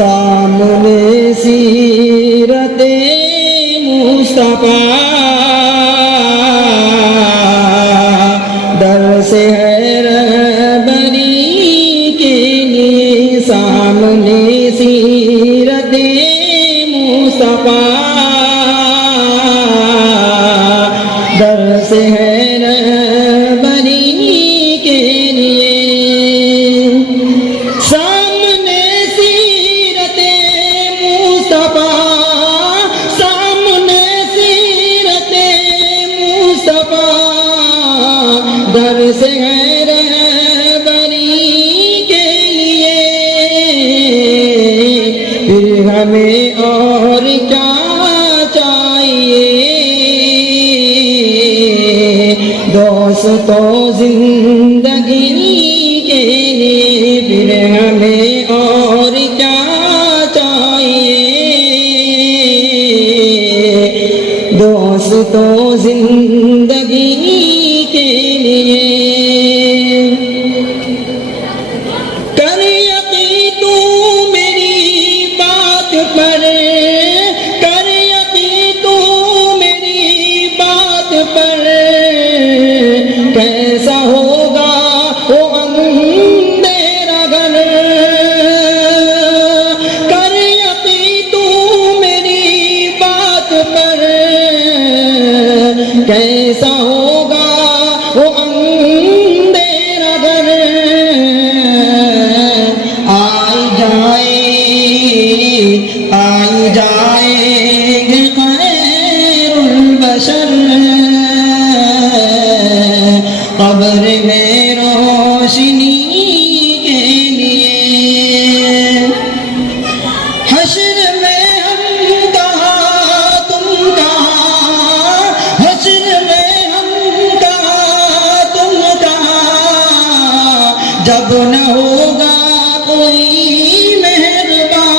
सामने सीरते मुस्तफा दर से है रहबरी के लिए। सामने सीरते मुस्तफा दर से है रहबरी के लिए। सामने सीरते मुस्तफा, सामने सीरते मुस्तफा दर से है रहबरी के लिए। फिर हमें और क्या चाहिए दोस्तों जिंदगी के लिए। फिर हमें और क्या चाहिए दोस्तों जिंदगी के लिए। कर यकीन तू मेरी बात पर, कर यकीन तू मेरी बात पर। कैसा होगा वो अंधेरा घर, कर यकीन तू मेरी बात पर। कैसा होगा वो अंधेरा घर। आई जाएंगे खैरुल बशर कब्र में रोशनी के लिए। हश्र में हम कहाँ तुम कहाँ, हश्र में हम कहाँ तुम कहाँ। जब न होगा कोई मेहरबान,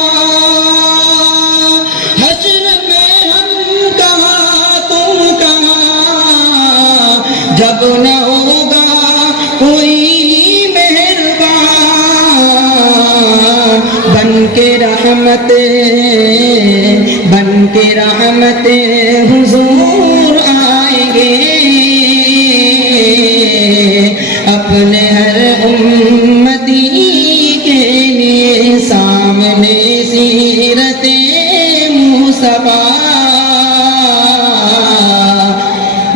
हश्र में हम कहाँ तुम कहाँ। जब न होगा कोई मेहरबान। बन के रहमते हुजूर आएंगे। अपने हर उम्मती के लिए। सामने सीरते मुस्तफा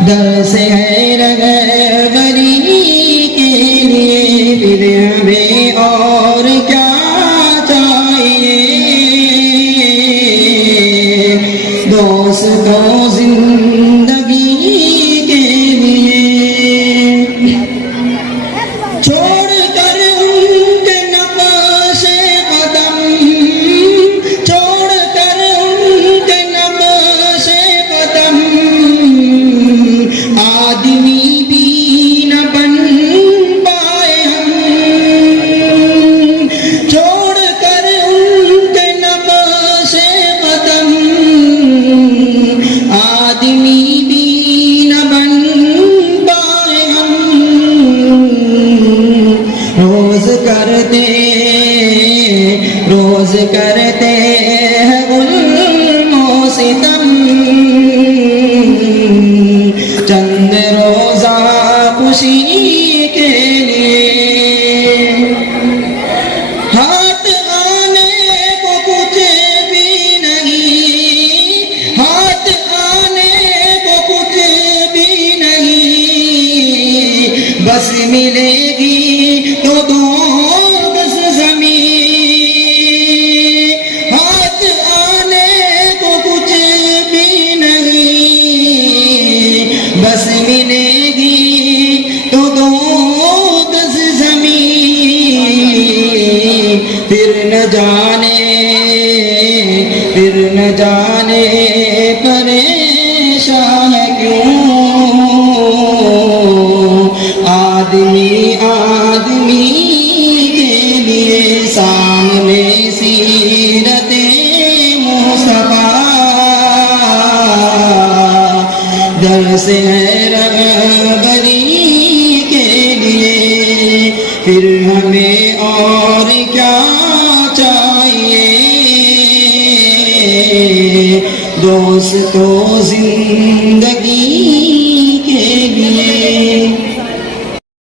दर से है रहबरी के लिए। फिर हमें और क्या चाहिए दोस्तों जिंदगी के लिए। छोड़ कर उनके नक्शे कदम, छोड़ कर उनके नक्शे कदम। आदमी भी न बन पाए हम, छोड़ कर उनके नक्शे कदम। आदमी भी न बन पाए हम। रोज करते हैं गुल्मो सितम। चंद रोजा खुशी के लिए। हाथ आने को कुछ भी नहीं, हाथ आने को कुछ भी नहीं। बस मिलेगी तो दो बस ज़मीन। हाथ आने को कुछ भी नहीं, बस मिलेगी तो दो गज ज़मीन। फिर न जाने परेशान क्यों आदमी के लिए। सामने सीरते मुस्तफा दर से है रहबरी के लिए। फिर हमें और क्या चाहिए दोस्तों जिंदगी